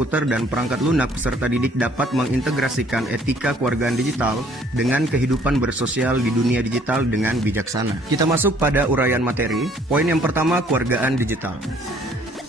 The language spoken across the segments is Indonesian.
komputer dan perangkat lunak peserta didik dapat mengintegrasikan etika kewargaan digital dengan kehidupan bersosial di dunia digital dengan bijaksana. Kita masuk pada uraian materi. Poin yang pertama, kewargaan digital.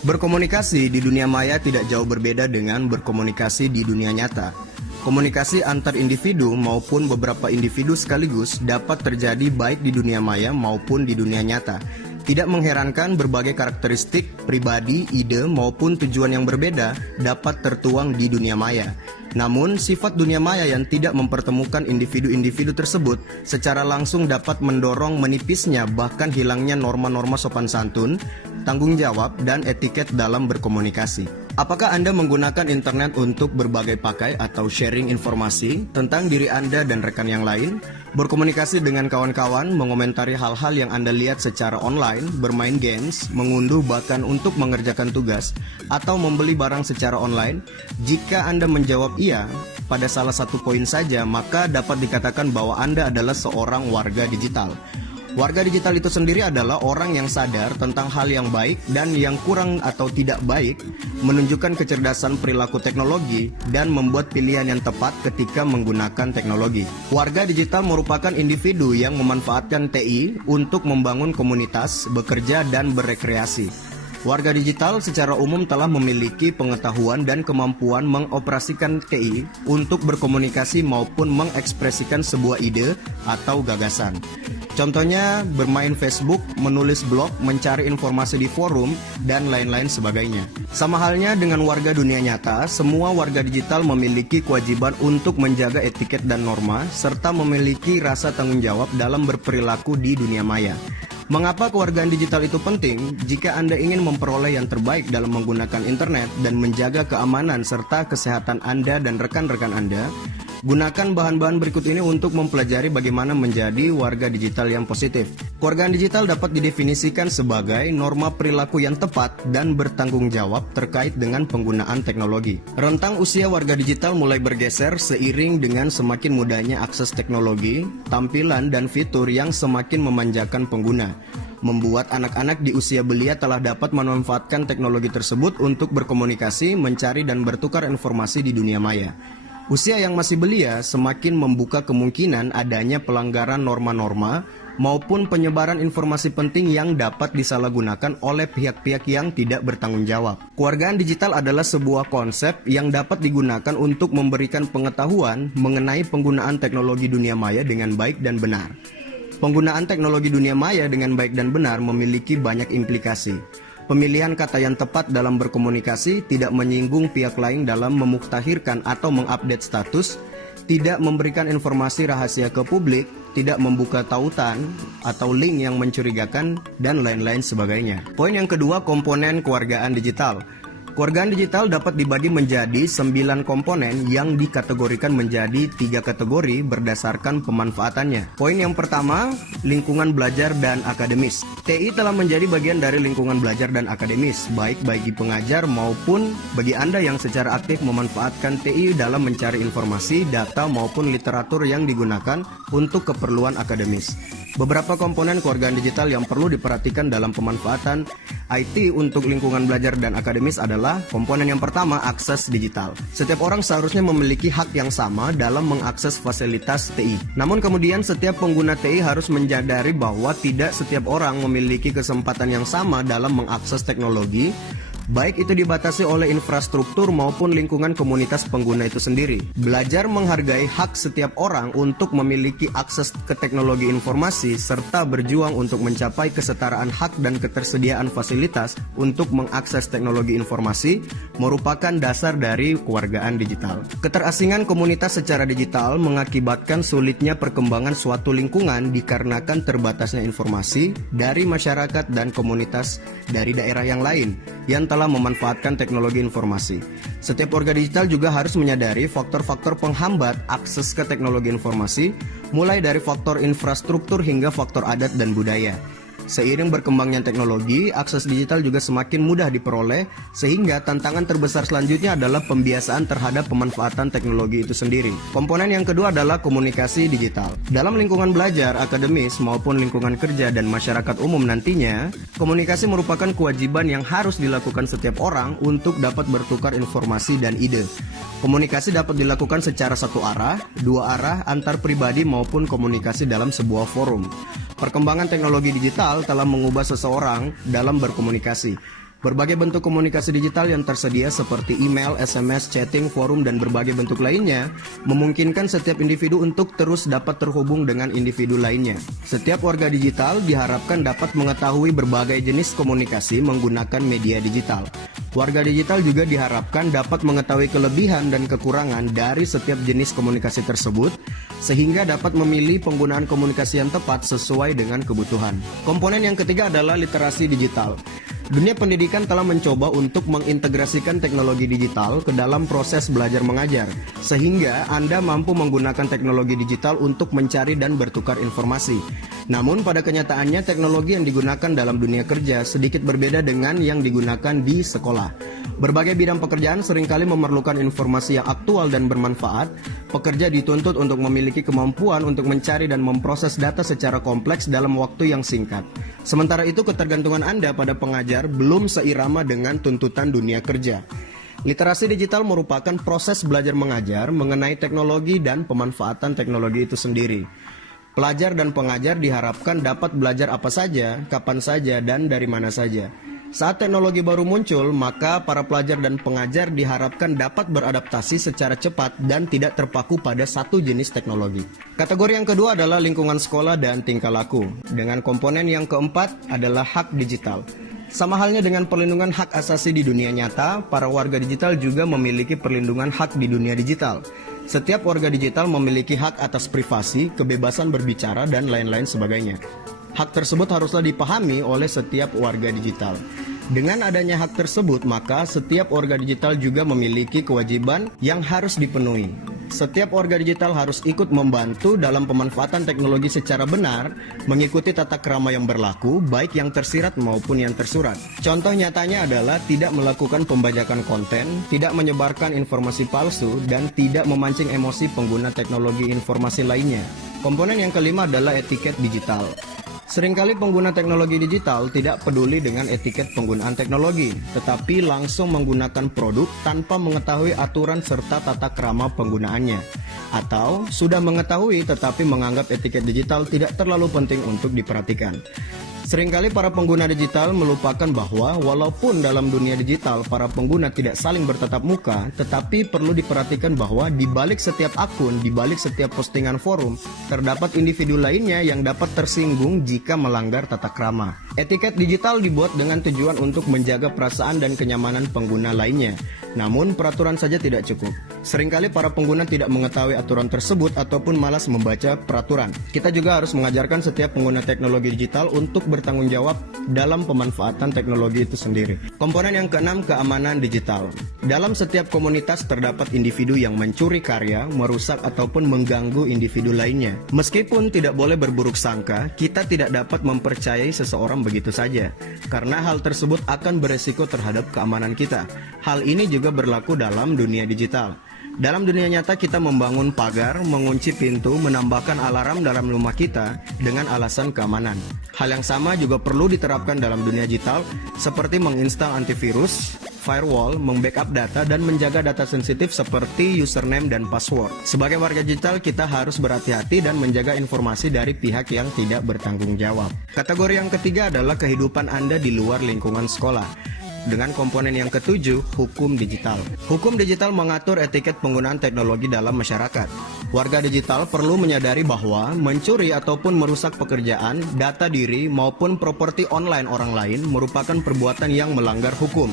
Berkomunikasi di dunia maya tidak jauh berbeda dengan berkomunikasi di dunia nyata. Komunikasi antar individu maupun beberapa individu sekaligus dapat terjadi baik di dunia maya maupun di dunia nyata. Tidak mengherankan berbagai karakteristik, pribadi, ide maupun tujuan yang berbeda dapat tertuang di dunia maya. Namun, sifat dunia maya yang tidak mempertemukan individu-individu tersebut secara langsung dapat mendorong menipisnya bahkan hilangnya norma-norma sopan santun, tanggung jawab, dan etiket dalam berkomunikasi. Apakah Anda menggunakan internet untuk berbagai pakai atau sharing informasi tentang diri Anda dan rekan yang lain? Berkomunikasi dengan kawan-kawan, mengomentari hal-hal yang Anda lihat secara online, bermain games, mengunduh bahkan untuk mengerjakan tugas, atau membeli barang secara online? Jika Anda menjawab iya pada salah satu poin saja, maka dapat dikatakan bahwa Anda adalah seorang warga digital. Warga digital itu sendiri adalah orang yang sadar tentang hal yang baik dan yang kurang atau tidak baik, menunjukkan kecerdasan perilaku teknologi, dan membuat pilihan yang tepat ketika menggunakan teknologi. Warga digital merupakan individu yang memanfaatkan TI untuk membangun komunitas, bekerja, dan berekreasi. Warga digital secara umum telah memiliki pengetahuan dan kemampuan mengoperasikan TI untuk berkomunikasi maupun mengekspresikan sebuah ide atau gagasan. Contohnya bermain Facebook, menulis blog, mencari informasi di forum, dan lain-lain sebagainya. Sama halnya dengan warga dunia nyata, semua warga digital memiliki kewajiban untuk menjaga etiket dan norma, serta memiliki rasa tanggung jawab dalam berperilaku di dunia maya. Mengapa kewargaan digital itu penting? Jika Anda ingin memperoleh yang terbaik dalam menggunakan internet dan menjaga keamanan serta kesehatan Anda dan rekan-rekan Anda, gunakan bahan-bahan berikut ini untuk mempelajari bagaimana menjadi warga digital yang positif. Kewargaan digital dapat didefinisikan sebagai norma perilaku yang tepat dan bertanggung jawab terkait dengan penggunaan teknologi. Rentang usia warga digital mulai bergeser seiring dengan semakin mudahnya akses teknologi, tampilan dan fitur yang semakin memanjakan pengguna, membuat anak-anak di usia belia telah dapat memanfaatkan teknologi tersebut untuk berkomunikasi, mencari dan bertukar informasi di dunia maya. Usia yang masih belia semakin membuka kemungkinan adanya pelanggaran norma-norma maupun penyebaran informasi penting yang dapat disalahgunakan oleh pihak-pihak yang tidak bertanggung jawab. Kewargaan digital adalah sebuah konsep yang dapat digunakan untuk memberikan pengetahuan mengenai penggunaan teknologi dunia maya dengan baik dan benar. Penggunaan teknologi dunia maya dengan baik dan benar memiliki banyak implikasi. Pemilihan kata yang tepat dalam berkomunikasi, tidak menyinggung pihak lain dalam memuktahirkan atau mengupdate status, tidak memberikan informasi rahasia ke publik, tidak membuka tautan atau link yang mencurigakan, dan lain-lain sebagainya. Poin yang kedua, komponen kewargaan digital. Kewargaan digital dapat dibagi menjadi 9 komponen yang dikategorikan menjadi 3 kategori berdasarkan pemanfaatannya. Poin yang pertama, lingkungan belajar dan akademis. TI telah menjadi bagian dari lingkungan belajar dan akademis, baik bagi pengajar maupun bagi Anda yang secara aktif memanfaatkan TI dalam mencari informasi, data maupun literatur yang digunakan untuk keperluan akademis. Beberapa komponen kewargaan digital yang perlu diperhatikan dalam pemanfaatan IT untuk lingkungan belajar dan akademis adalah komponen yang pertama, akses digital. Setiap orang seharusnya memiliki hak yang sama dalam mengakses fasilitas TI. Namun kemudian setiap pengguna TI harus menyadari bahwa tidak setiap orang memiliki kesempatan yang sama dalam mengakses teknologi, baik itu dibatasi oleh infrastruktur maupun lingkungan komunitas pengguna itu sendiri. Belajar menghargai hak setiap orang untuk memiliki akses ke teknologi informasi serta berjuang untuk mencapai kesetaraan hak dan ketersediaan fasilitas untuk mengakses teknologi informasi merupakan dasar dari kewargaan digital. Keterasingan komunitas secara digital mengakibatkan sulitnya perkembangan suatu lingkungan dikarenakan terbatasnya informasi dari masyarakat dan komunitas dari daerah yang lain yang telah memanfaatkan teknologi informasi. Setiap warga digital juga harus menyadari faktor-faktor penghambat akses ke teknologi informasi, mulai dari faktor infrastruktur hingga faktor adat dan budaya. Seiring berkembangnya teknologi, akses digital juga semakin mudah diperoleh, sehingga tantangan terbesar selanjutnya adalah pembiasaan terhadap pemanfaatan teknologi itu sendiri. Komponen yang kedua adalah komunikasi digital. Dalam lingkungan belajar, akademis, maupun lingkungan kerja dan masyarakat umum nantinya, komunikasi merupakan kewajiban yang harus dilakukan setiap orang untuk dapat bertukar informasi dan ide. Komunikasi dapat dilakukan secara satu arah, dua arah, antar pribadi maupun komunikasi dalam sebuah forum. Perkembangan teknologi digital telah mengubah seseorang dalam berkomunikasi. Berbagai bentuk komunikasi digital yang tersedia seperti email, SMS, chatting, forum, dan berbagai bentuk lainnya memungkinkan setiap individu untuk terus dapat terhubung dengan individu lainnya. Setiap warga digital diharapkan dapat mengetahui berbagai jenis komunikasi menggunakan media digital. Warga digital juga diharapkan dapat mengetahui kelebihan dan kekurangan dari setiap jenis komunikasi tersebut, sehingga dapat memilih penggunaan komunikasi yang tepat sesuai dengan kebutuhan. Komponen yang ketiga adalah literasi digital. Dunia pendidikan telah mencoba untuk mengintegrasikan teknologi digital ke dalam proses belajar mengajar, sehingga Anda mampu menggunakan teknologi digital untuk mencari dan bertukar informasi. Namun pada kenyataannya teknologi yang digunakan dalam dunia kerja sedikit berbeda dengan yang digunakan di sekolah. Berbagai bidang pekerjaan seringkali memerlukan informasi yang aktual dan bermanfaat. Pekerja dituntut untuk memiliki kemampuan untuk mencari dan memproses data secara kompleks dalam waktu yang singkat. Sementara itu ketergantungan Anda pada pengajar belum seirama dengan tuntutan dunia kerja. Literasi digital merupakan proses belajar mengajar mengenai teknologi dan pemanfaatan teknologi itu sendiri. Pelajar dan pengajar diharapkan dapat belajar apa saja, kapan saja, dan dari mana saja. Saat teknologi baru muncul, maka para pelajar dan pengajar diharapkan dapat beradaptasi secara cepat dan tidak terpaku pada satu jenis teknologi. Kategori yang kedua adalah lingkungan sekolah dan tingkah laku. Dengan komponen yang keempat adalah hak digital. Sama halnya dengan perlindungan hak asasi di dunia nyata, para warga digital juga memiliki perlindungan hak di dunia digital. Setiap warga digital memiliki hak atas privasi, kebebasan berbicara, dan lain-lain sebagainya. Hak tersebut haruslah dipahami oleh setiap warga digital. Dengan adanya hak tersebut, maka setiap warga digital juga memiliki kewajiban yang harus dipenuhi. Setiap warga digital harus ikut membantu dalam pemanfaatan teknologi secara benar, mengikuti tata krama yang berlaku, baik yang tersirat maupun yang tersurat. Contoh nyatanya adalah tidak melakukan pembajakan konten, tidak menyebarkan informasi palsu, dan tidak memancing emosi pengguna teknologi informasi lainnya. Komponen yang kelima adalah etiket digital. Seringkali pengguna teknologi digital tidak peduli dengan etiket penggunaan teknologi, tetapi langsung menggunakan produk tanpa mengetahui aturan serta tata krama penggunaannya. Atau sudah mengetahui tetapi menganggap etiket digital tidak terlalu penting untuk diperhatikan. Seringkali para pengguna digital melupakan bahwa walaupun dalam dunia digital para pengguna tidak saling bertatap muka, tetapi perlu diperhatikan bahwa di balik setiap akun, di balik setiap postingan forum, terdapat individu lainnya yang dapat tersinggung jika melanggar tata krama. Etiket digital dibuat dengan tujuan untuk menjaga perasaan dan kenyamanan pengguna lainnya. Namun peraturan saja tidak cukup. Seringkali para pengguna tidak mengetahui aturan tersebut ataupun malas membaca peraturan. Kita juga harus mengajarkan setiap pengguna teknologi digital untuk bertanggung jawab dalam pemanfaatan teknologi itu sendiri. Komponen yang keenam, keamanan digital. Dalam setiap komunitas terdapat individu yang mencuri karya, merusak ataupun mengganggu individu lainnya. Meskipun tidak boleh berburuk sangka, kita tidak dapat mempercayai seseorang begitu saja, karena hal tersebut akan beresiko terhadap keamanan kita. Hal ini juga berlaku dalam dunia digital. Dalam dunia nyata kita membangun pagar, mengunci pintu, menambahkan alarm dalam rumah kita dengan alasan keamanan. Hal yang sama juga perlu diterapkan dalam dunia digital, seperti menginstal antivirus, firewall, membackup data, dan menjaga data sensitif seperti username dan password. Sebagai warga digital, kita harus berhati-hati dan menjaga informasi dari pihak yang tidak bertanggung jawab. Kategori yang ketiga adalah kehidupan Anda di luar lingkungan sekolah. Dengan komponen yang ketujuh, hukum digital. Hukum digital mengatur etiket penggunaan teknologi dalam masyarakat. Warga digital perlu menyadari bahwa mencuri ataupun merusak pekerjaan, data diri, maupun properti online orang lain merupakan perbuatan yang melanggar hukum.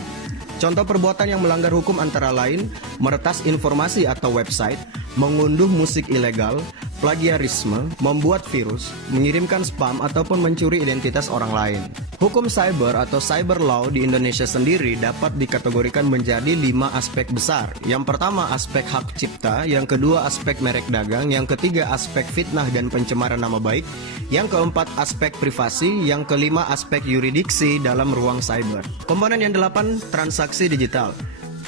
Contoh perbuatan yang melanggar hukum antara lain meretas informasi atau website, mengunduh musik ilegal, plagiarisme, membuat virus, mengirimkan spam, ataupun mencuri identitas orang lain. Hukum cyber atau cyber law di Indonesia sendiri dapat dikategorikan menjadi 5 aspek besar. Yang pertama aspek hak cipta, yang kedua aspek merek dagang, yang ketiga aspek fitnah dan pencemaran nama baik, yang keempat aspek privasi, yang kelima aspek yuridiksi dalam ruang cyber. Komponen yang 8, transaksi digital.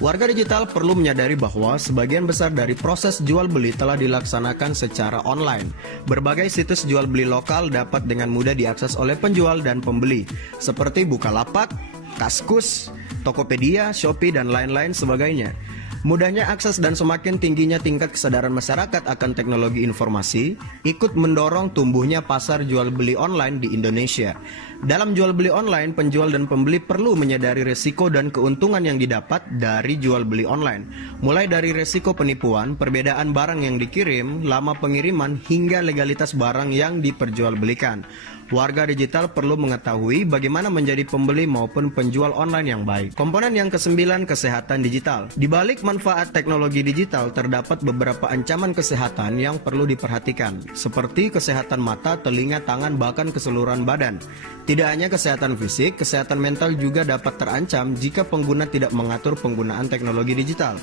Warga digital perlu menyadari bahwa sebagian besar dari proses jual beli telah dilaksanakan secara online. Berbagai situs jual beli lokal dapat dengan mudah diakses oleh penjual dan pembeli, seperti Bukalapak, Kaskus, Tokopedia, Shopee, dan lain-lain sebagainya. Mudahnya akses dan semakin tingginya tingkat kesadaran masyarakat akan teknologi informasi ikut mendorong tumbuhnya pasar jual beli online di Indonesia. Dalam jual beli online, penjual dan pembeli perlu menyadari resiko dan keuntungan yang didapat dari jual beli online. Mulai dari resiko penipuan, perbedaan barang yang dikirim, lama pengiriman, hingga legalitas barang yang diperjualbelikan. Warga digital perlu mengetahui bagaimana menjadi pembeli maupun penjual online yang baik. Komponen yang ke-9, kesehatan digital. Di balik manfaat teknologi digital terdapat beberapa ancaman kesehatan yang perlu diperhatikan, seperti kesehatan mata, telinga, tangan, bahkan keseluruhan badan. Tidak hanya kesehatan fisik, kesehatan mental juga dapat terancam jika pengguna tidak mengatur penggunaan teknologi digital.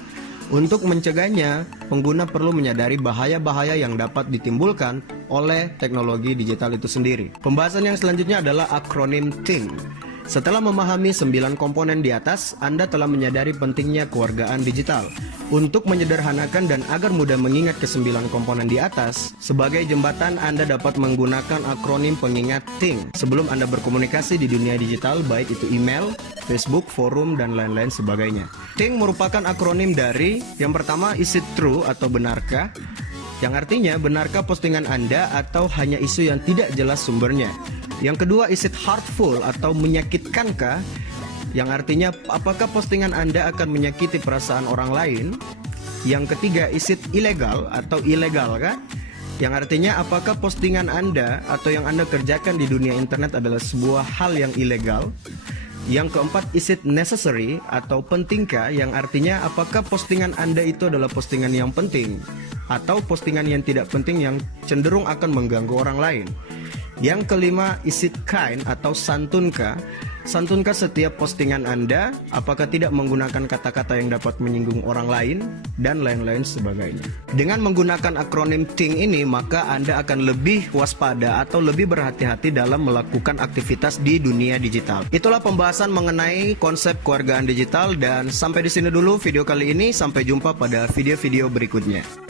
Untuk mencegahnya, pengguna perlu menyadari bahaya-bahaya yang dapat ditimbulkan oleh teknologi digital itu sendiri. Pembahasan yang selanjutnya adalah akronim THING. Setelah memahami 9 komponen di atas, Anda telah menyadari pentingnya kewargaan digital. Untuk menyederhanakan dan agar mudah mengingat ke-9 komponen di atas, sebagai jembatan Anda dapat menggunakan akronim pengingat THING sebelum Anda berkomunikasi di dunia digital, baik itu email, Facebook, forum, dan lain-lain sebagainya. THING merupakan akronim dari yang pertama, is it true atau benarkah? Yang artinya benarkah postingan Anda atau hanya isu yang tidak jelas sumbernya. Yang kedua, is it hurtful atau menyakitkankah? Yang artinya apakah postingan Anda akan menyakiti perasaan orang lain? Yang ketiga, is it illegal atau ilegal kah? Yang artinya apakah postingan Anda atau yang Anda kerjakan di dunia internet adalah sebuah hal yang ilegal? Yang keempat, is it necessary atau pentingkah? Yang artinya apakah postingan Anda itu adalah postingan yang penting atau postingan yang tidak penting yang cenderung akan mengganggu orang lain? Yang kelima, is it kind atau santunkah? Santunkah setiap postingan Anda? Apakah tidak menggunakan kata-kata yang dapat menyinggung orang lain? Dan lain-lain sebagainya. Dengan menggunakan akronim THING ini, maka Anda akan lebih waspada atau lebih berhati-hati dalam melakukan aktivitas di dunia digital. Itulah pembahasan mengenai konsep kewargaan digital, dan sampai di sini dulu video kali ini. Sampai jumpa pada video-video berikutnya.